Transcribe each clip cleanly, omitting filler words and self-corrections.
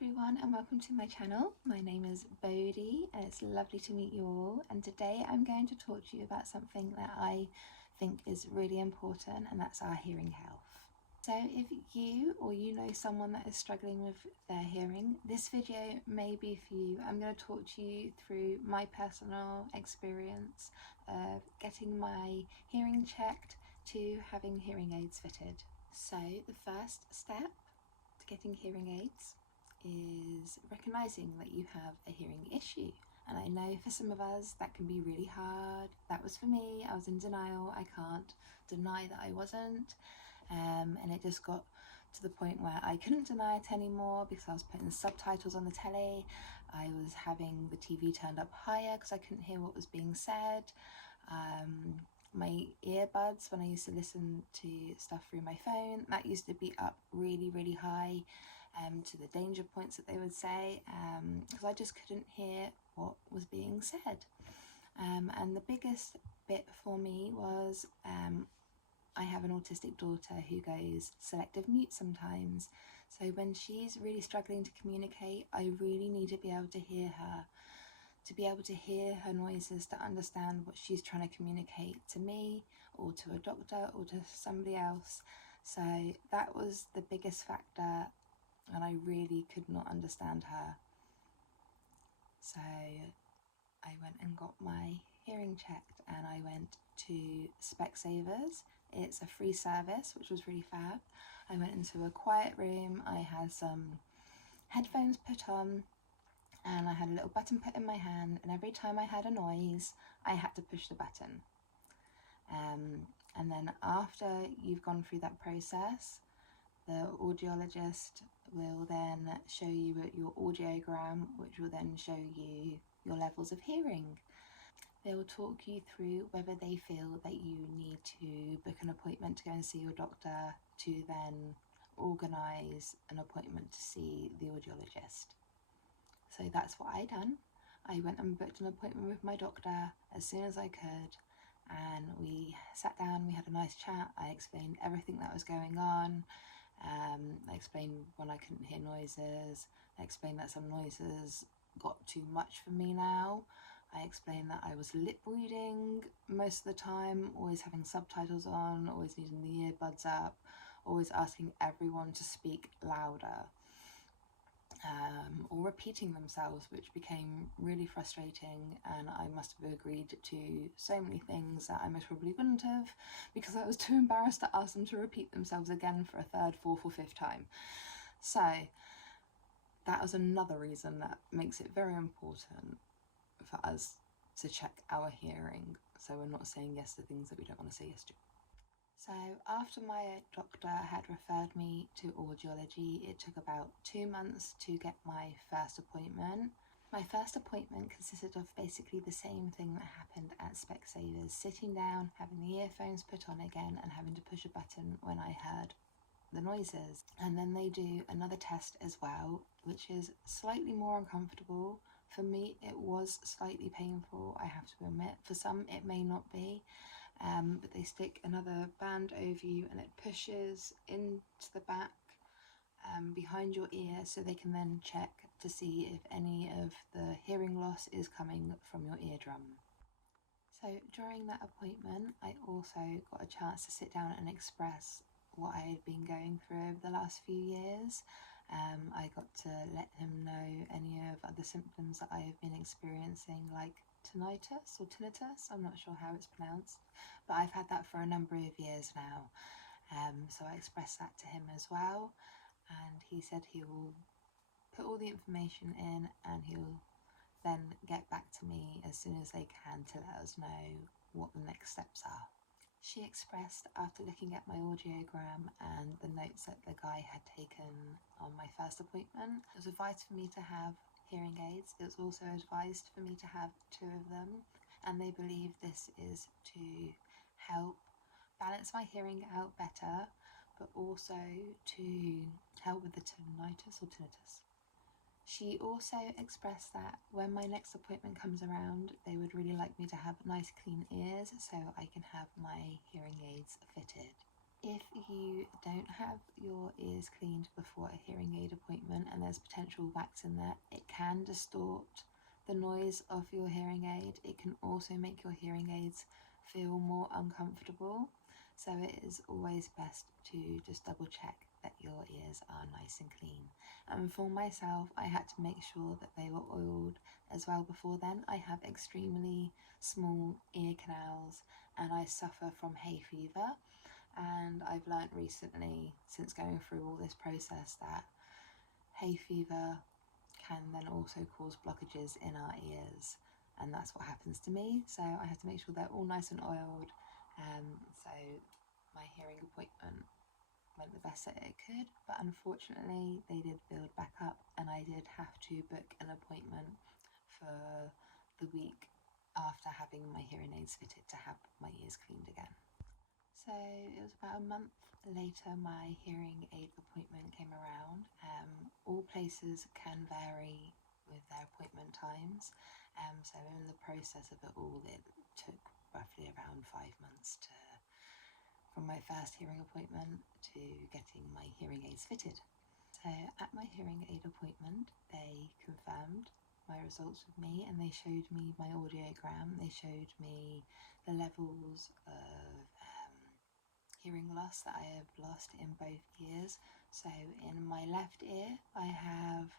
everyone and welcome to my channel. My name is Bodhi and it's lovely to meet you all, and today I'm going to talk to you about something that I think is really important, and that's our hearing health. So if you or you know someone that is struggling with their hearing, this video may be for you. I'm going to talk to you through my personal experience of getting my hearing checked to having hearing aids fitted. So the first step to getting hearing aids is recognizing that you have a hearing issue. And I know for some of us that can be really hard. That was for me. I was in denial. I can't deny that I wasn't. And it just got to the point where I couldn't deny it anymore because I was putting subtitles on the telly. I was having the TV turned up higher because I couldn't hear what was being said. My earbuds, when I used to listen to stuff through my phone, that used to be up really high to the danger points that they would say, because I just couldn't hear what was being said. And the biggest bit for me was I have an autistic daughter who goes selective mute sometimes. So when she's really struggling to communicate, I really need to be able to hear her. To be able to hear her noises, to understand what she's trying to communicate to me or to a doctor or to somebody else. So that was the biggest factor, and I really could not understand her. So I went and got my hearing checked, and I went to Specsavers. It's a free service, which was really fab. I went into a quiet room, I had some headphones put on, and I had a little button put in my hand, and every time I had a noise I had to push the button. And then after you've gone through that process, the audiologist will then show you your audiogram, which will then show you your levels of hearing. They will talk you through whether they feel that you need to book an appointment to go and see your doctor, to then organise an appointment to see the audiologist. So that's what I done. I went and booked an appointment with my doctor as soon as I could, and we sat down, we had a nice chat. I explained everything that was going on. I explained when I couldn't hear noises. I explained that some noises got too much for me now. I explained that I was lip reading most of the time, always having subtitles on, always needing the earbuds up, always asking everyone to speak louder. Or repeating themselves, which became really frustrating, and I must have agreed to so many things that I most probably wouldn't have, because I was too embarrassed to ask them to repeat themselves again for a third, fourth or fifth time. So that was another reason that makes it very important for us to check our hearing, so we're not saying yes to things that we don't want to say yes to. So after my doctor had referred me to Audiology, it took about 2 months to get my first appointment. My first appointment consisted of basically the same thing that happened at Specsavers, sitting down, having the earphones put on again and having to push a button when I heard the noises. And then they do another test as well, which is slightly more uncomfortable. For me, it was slightly painful, I have to admit. For some, it may not be. But they stick another band over you and it pushes into the back behind your ear, so they can then check to see if any of the hearing loss is coming from your eardrum. So during that appointment, I also got a chance to sit down and express what I had been going through over the last few years. I got to let him know any of the symptoms that I have been experiencing, like tinnitus or tinnitus, I'm not sure how it's pronounced, but I've had that for a number of years now. So I expressed that to him as well, and he said he will put all the information in and he'll then get back to me as soon as they can to let us know what the next steps are. She expressed, after looking at my audiogram and the notes that the guy had taken on my first appointment, it was advised for me to have hearing aids. It was also advised for me to have 2 of them, and they believe this is to help balance my hearing out better, but also to help with the tinnitus or tinnitus. She also expressed that when my next appointment comes around, they would really like me to have nice clean ears so I can have my hearing aids fitted. If you don't have your ears cleaned before a hearing aid appointment and there's potential wax in there, it can distort the noise of your hearing aid. It can also make your hearing aids feel more uncomfortable. So it is always best to just double check that your ears are nice and clean. And for myself, I had to make sure that they were oiled as well before then. I have extremely small ear canals and I suffer from hay fever. And I've learnt recently, since going through all this process, that hay fever can then also cause blockages in our ears, and that's what happens to me. So I have to make sure they're all nice and oiled. So my hearing appointment went the best that it could, but unfortunately they did build back up and I did have to book an appointment for the week after having my hearing aids fitted to have my ears cleaned again. So it was about a month later my hearing aid appointment came around. All places can vary with their appointment times, so in the process of it all it took roughly around 5 months from my first hearing appointment to getting my hearing aids fitted. So at my hearing aid appointment they confirmed my results with me and they showed me my audiogram. They showed me the levels of hearing loss that I have lost in both ears. So in my left ear I have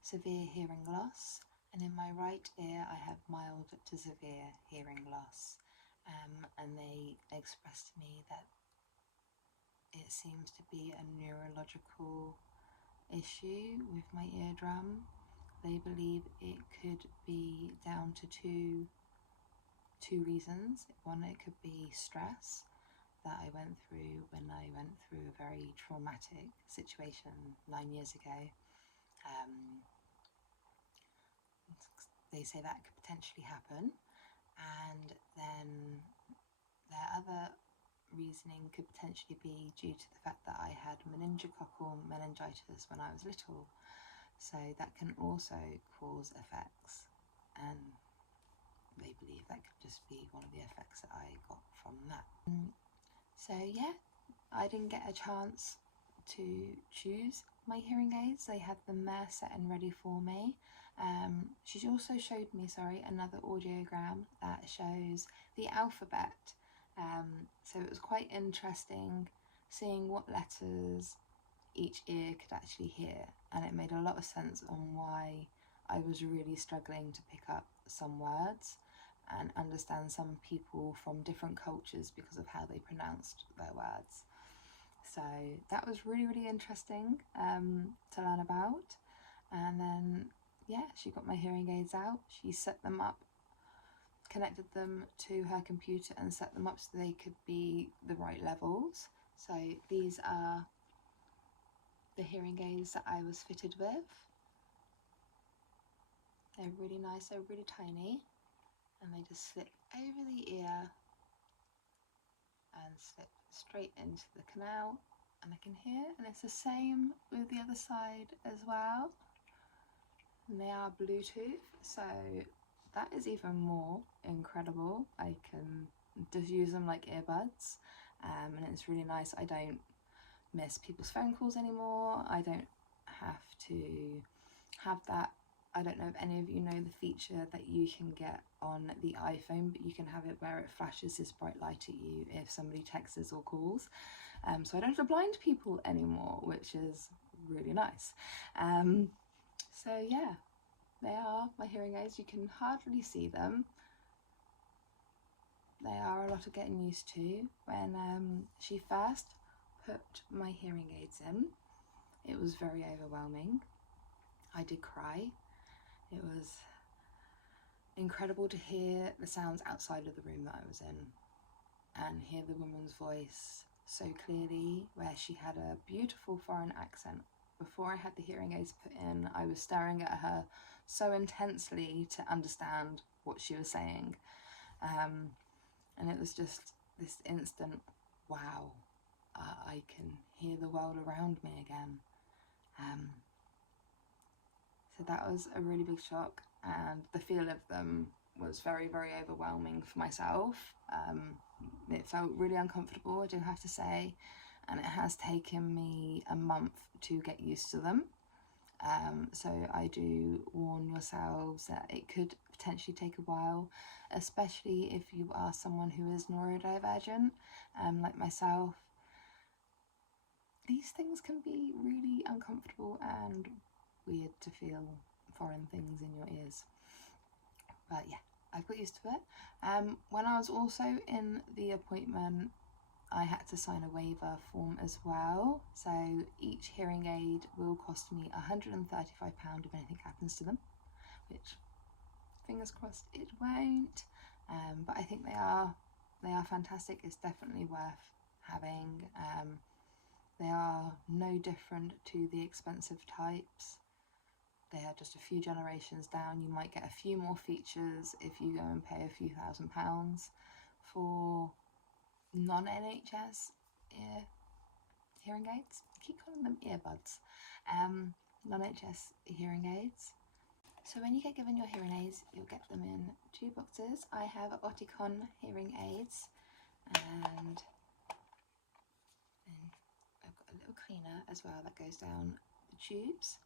severe hearing loss, and in my right ear I have mild to severe hearing loss. And they expressed to me that it seems to be a neurological issue with my eardrum. They believe it could be down to two reasons. One, it could be stress that I went through when I went through a very traumatic situation 9 years ago. They say that could potentially happen, and then their other reasoning could potentially be due to the fact that I had meningococcal meningitis when I was little, so that can also cause effects, and they believe that could just be one of the effects that I got from that. So yeah, I didn't get a chance to choose my hearing aids. They had them there set and ready for me. She also showed me, another audiogram that shows the alphabet. So it was quite interesting seeing what letters each ear could actually hear, and it made a lot of sense on why I was really struggling to pick up some words and understand some people from different cultures because of how they pronounced their words. So that was really, really interesting to learn about. And then, yeah, she got my hearing aids out. She set them up, connected them to her computer and set them up so they could be the right levels. So these are the hearing aids that I was fitted with. They're really nice, they're really tiny, and they just slip over the ear and slip straight into the canal, and I can hear, and it's the same with the other side as well. And they are Bluetooth, so that is even more incredible. I can just use them like earbuds, and it's really nice. I don't miss people's phone calls anymore. I don't have to have that. I don't know if any of you know the feature that you can get on the iPhone, but you can have it where it flashes this bright light at you if somebody texts or calls. So I don't have to blind people anymore, which is really nice. So yeah, they are my hearing aids. You can hardly see them. They are a lot of getting used to. When she first put my hearing aids in, it was very overwhelming. I did cry. It was incredible to hear the sounds outside of the room that I was in and hear the woman's voice so clearly, where she had a beautiful foreign accent. Before I had the hearing aids put in, I was staring at her so intensely to understand what she was saying. And it was just this instant, wow, I can hear the world around me again. So that was a really big shock, and the feel of them was very, very overwhelming for myself. It felt really uncomfortable, I do have to say, and it has taken me a month to get used to them. So I do warn yourselves that it could potentially take a while, especially if you are someone who is neurodivergent, like myself. These things can be really uncomfortable and weird to feel foreign things in your ears. But yeah, I've got used to it. When I was also in the appointment, I had to sign a waiver form as well. So each hearing aid will cost me £135 if anything happens to them, which fingers crossed it won't. But I think they are fantastic. It's definitely worth having. They are no different to the expensive types. They are just a few generations down. You might get a few more features if you go and pay a few £1,000s for non-NHS hearing aids. I keep calling them earbuds. Non-NHS hearing aids. So when you get given your hearing aids, you'll get them in 2 boxes. I have Oticon hearing aids, and then I've got a little cleaner as well that goes down the tubes.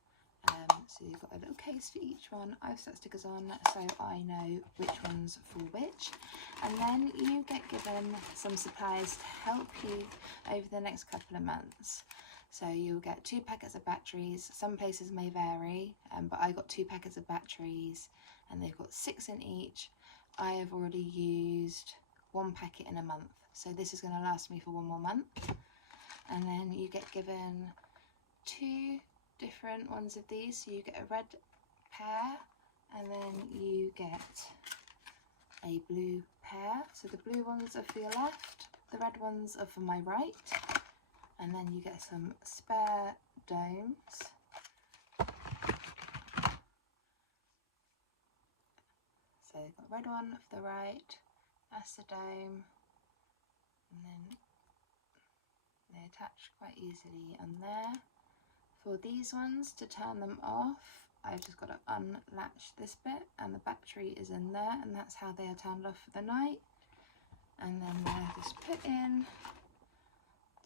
So you've got a little case for each one. I've set stickers on so I know which one's for which, and then you get given some supplies to help you over the next couple of months. So you'll get 2 packets of batteries. Some places may vary, but I got 2 packets of batteries and they've got 6 in each. I have already used 1 packet in a month, so this is going to last me for 1 more month. And then you get given 2 different ones of these. So you get a red pair and then you get a blue pair. So the blue ones are for your left, the red ones are for my right, and then you get some spare domes. So you've got a red one for the right, that's the dome, and then they attach quite easily on there. For these ones, to turn them off, I've just got to unlatch this bit and the battery is in there, and that's how they are turned off for the night. And then they're just put in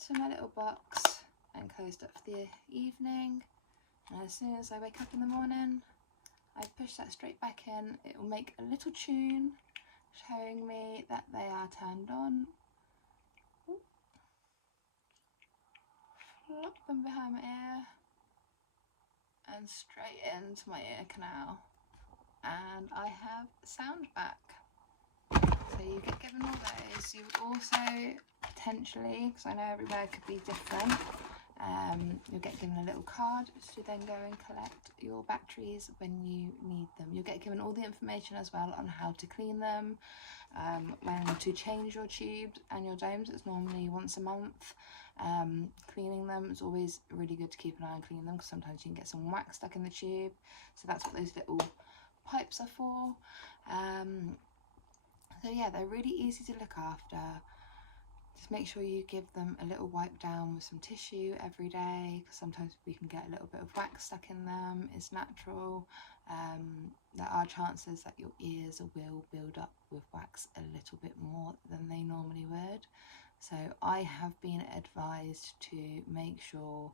to my little box and closed up for the evening. And as soon as I wake up in the morning, I push that straight back in. It will make a little tune showing me that they are turned on. Ooh. Flop them behind my ear and straight into my ear canal, and I have sound back. So you get given all those. You also potentially, because I know everywhere could be different, you'll get given a little card to then go and collect your batteries when you need them. You'll get given all the information as well on how to clean them, when to change your tubes and your domes. It's normally once a month. Cleaning them, it's always really good to keep an eye on cleaning them, because sometimes you can get some wax stuck in the tube, so that's what those little pipes are for. So yeah, they're really easy to look after. Just make sure you give them a little wipe down with some tissue every day, because sometimes we can get a little bit of wax stuck in them. It's natural. There are chances that your ears will build up with wax a little bit more than they normally would. So I have been advised to make sure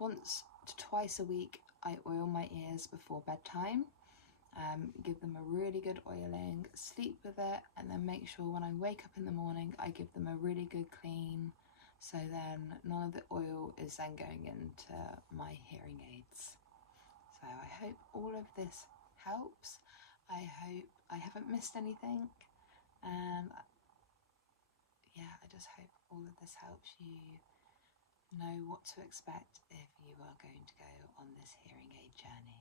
once to twice a week I oil my ears before bedtime. Give them a really good oiling, sleep with it, and then make sure when I wake up in the morning I give them a really good clean, so then none of the oil is then going into my hearing aids. So I hope all of this helps. I hope I haven't missed anything, and yeah, I just hope all of this helps you know what to expect if you are going to go on this hearing aid journey.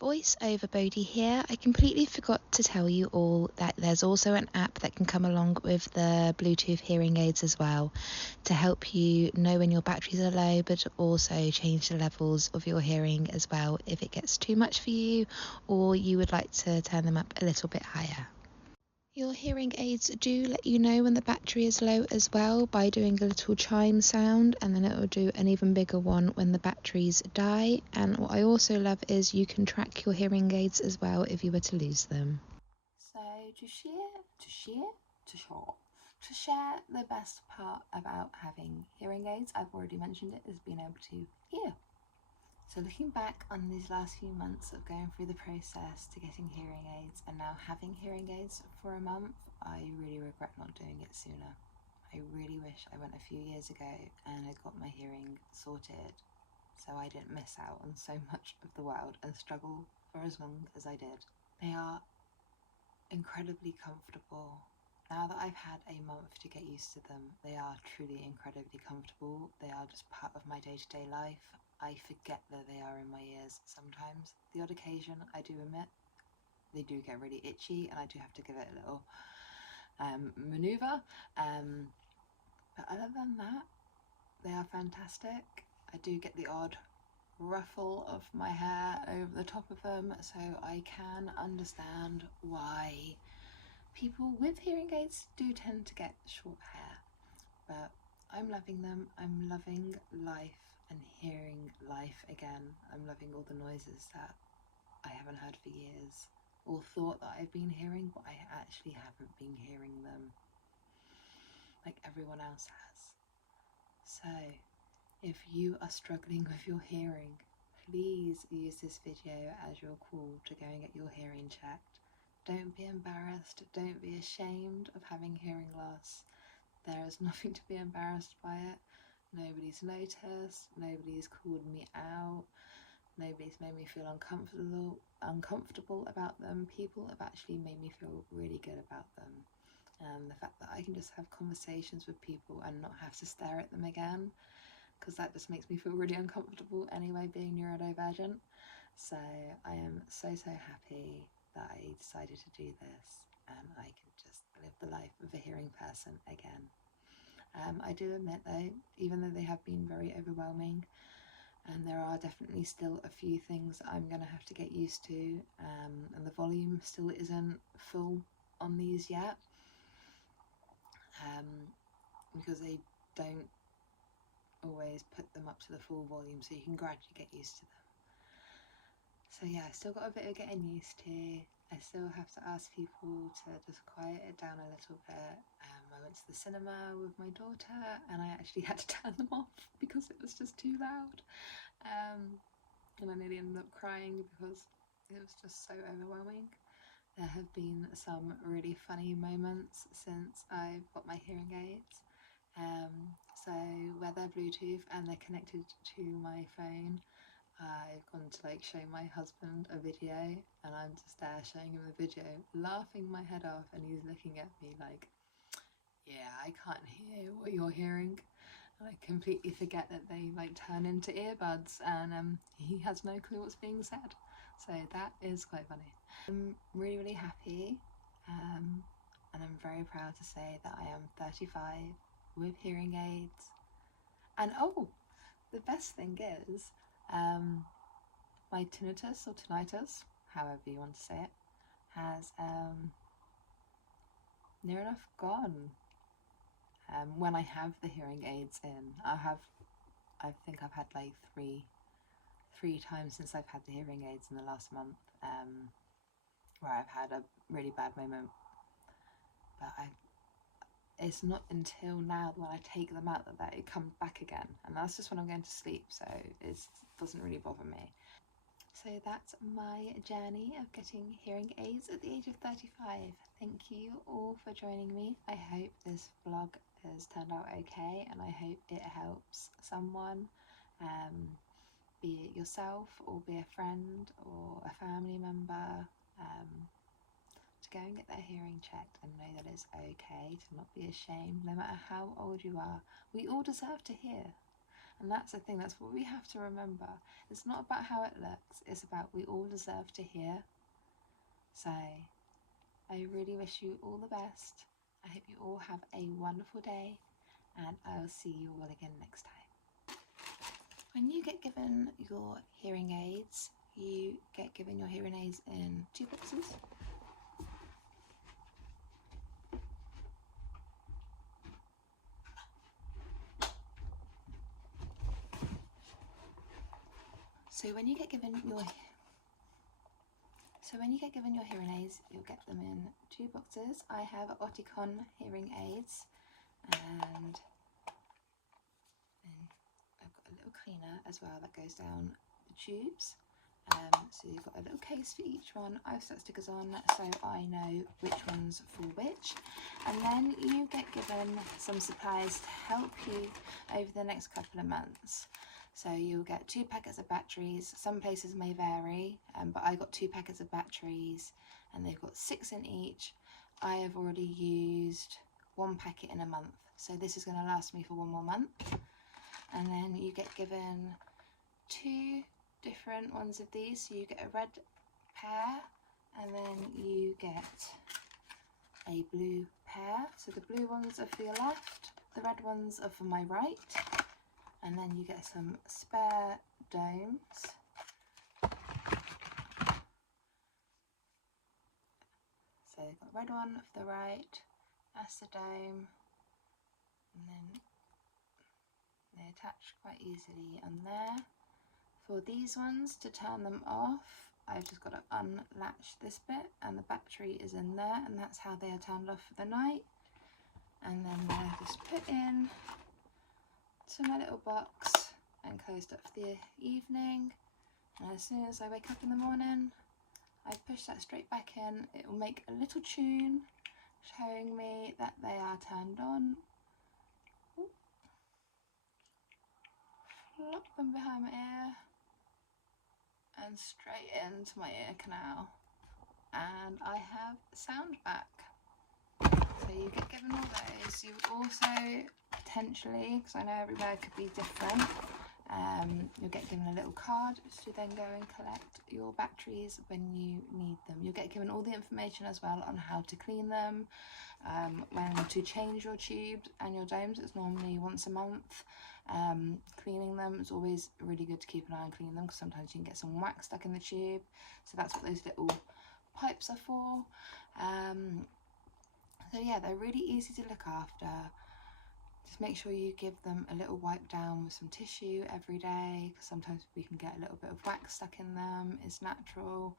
Voice over Bodhi here. I completely forgot to tell you all that there's also an app that can come along with the Bluetooth hearing aids as well, to help you know when your batteries are low, but also change the levels of your hearing as well if it gets too much for you or you would like to turn them up a little bit higher. Your hearing aids do let you know when the battery is low as well by doing a little chime sound, and then it will do an even bigger one when the batteries die. And what I also love is you can track your hearing aids as well if you were to lose them. share the best part about having hearing aids. I've already mentioned it, is being able to hear. So looking back on these last few months of going through the process to getting hearing aids and now having hearing aids for a month, I really regret not doing it sooner. I really wish I went a few years ago and had got my hearing sorted, so I didn't miss out on so much of the world and struggle for as long as I did. They are incredibly comfortable. Now that I've had a month to get used to them, they are truly incredibly comfortable. They are just part of my day-to-day life. I forget that they are in my ears sometimes. The odd occasion, I do admit, they do get really itchy and I do have to give it a little maneuver. But other than that, they are fantastic. I do get the odd ruffle of my hair over the top of them, so I can understand why people with hearing aids do tend to get short hair. But I'm loving them. I'm loving life and hearing life again. I'm loving all the noises that I haven't heard for years, or thought that I've been hearing, but I actually haven't been hearing them like everyone else has. So if you are struggling with your hearing, please use this video as your call to go and get your hearing checked. Don't be embarrassed, don't be ashamed of having hearing loss. There is nothing to be embarrassed by it. Nobody's noticed, nobody's called me out, nobody's made me feel uncomfortable about them. People have actually made me feel really good about them. And the fact that I can just have conversations with people and not have to stare at them again, because that just makes me feel really uncomfortable anyway, being neurodivergent. So I am so happy that I decided to do this and I can just live the life of a hearing person again. I do admit though, even though they have been very overwhelming, and there are definitely still a few things that I'm going to have to get used to, and the volume still isn't full on these yet, because they don't always put them up to the full volume, so you can gradually get used to them. So yeah, I still got a bit of getting used to. I still have to ask people to just quiet it down a little bit. I went to the cinema with my daughter and I actually had to turn them off because it was just too loud. And I nearly ended up crying because it was just so overwhelming. There have been some really funny moments since I've got my hearing aids. So where they're Bluetooth and they're connected to my phone, I've gone to like show my husband a video and I'm just there showing him a video, laughing my head off, and he's looking at me like, yeah, I can't hear what you're hearing. And I completely forget that they like turn into earbuds, and he has no clue what's being said. So that is quite funny. I'm really happy, and I'm very proud to say that I am 35 with hearing aids. And oh, the best thing is, my tinnitus or tinnitus, however you want to say it, has near enough gone. When I have the hearing aids in, I think I've had like three times since I've had the hearing aids in the last month, where I've had a really bad moment. But it's not until now when I take them out that it comes back again, and that's just when I'm going to sleep, so it doesn't really bother me. So that's my journey of getting hearing aids at the age of 35. Thank you all for joining me. I hope this vlog has turned out okay, and I hope it helps someone, be it yourself or be a friend or a family member, to go and get their hearing checked and know that it's okay, to not be ashamed, no matter how old you are. We all deserve to hear. And that's the thing, that's what we have to remember. It's not about how it looks, it's about we all deserve to hear. So I really wish you all the best. I hope you all have a wonderful day, and I'll see you all again next time. When you get given your hearing aids, you get given your hearing aids in 2 boxes. So when you get given your So when you get given your hearing aids, you'll get them in 2 boxes. I have Oticon hearing aids, and then I've got a little cleaner as well that goes down the tubes. So you've got a little case for each one. I've stuck stickers on so I know which one's for which. And then you get given some supplies to help you over the next couple of months. So you'll get 2 packets of batteries. Some places may vary, but I got 2 packets of batteries and they've got 6 in each. I have already used 1 packet in a month. So this is going to last me for 1 more month. And then you get given 2 different ones of these. So you get a red pair and then you get a blue pair. So the blue ones are for your left, the red ones are for my right. And then you get some spare domes. So you've got a red one for the right, that's the dome, and then they attach quite easily on there. For these ones, to turn them off, I've just got to unlatch this bit and the battery is in there, and that's how they are turned off for the night. And then they're just put in to my little box and closed up for the evening. And as soon as I wake up in the morning, I push that straight back in. It will make a little tune showing me that they are turned on. Ooh. Flop them behind my ear and straight into my ear canal, and I have sound back. So you get given all those. You also potentially, because I know everywhere could be different, you'll get given a little card to then go and collect your batteries when you need them. You'll get given all the information as well on how to clean them, when to change your tubes and your domes. It's normally once a month. Cleaning them, it's always really good to keep an eye on cleaning them because sometimes you can get some wax stuck in the tube. So that's what those little pipes are for. So yeah, they're really easy to look after. Just make sure you give them a little wipe down with some tissue every day, because sometimes we can get a little bit of wax stuck in them. It's natural.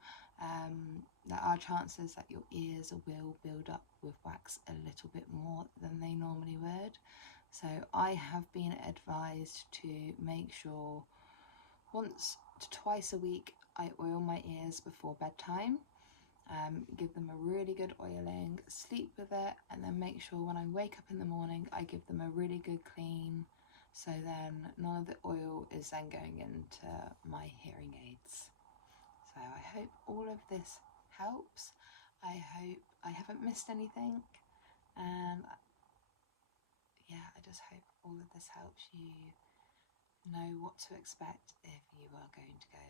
There are chances that your ears will build up with wax a little bit more than they normally would. So I have been advised to make sure once to twice a week I oil my ears before bedtime. Give them a really good oiling, sleep with it, and then make sure when I wake up in the morning I give them a really good clean, so then none of the oil is then going into my hearing aids. So I hope all of this helps. I hope I haven't missed anything, and yeah, I just hope all of this helps you know what to expect if you are going to go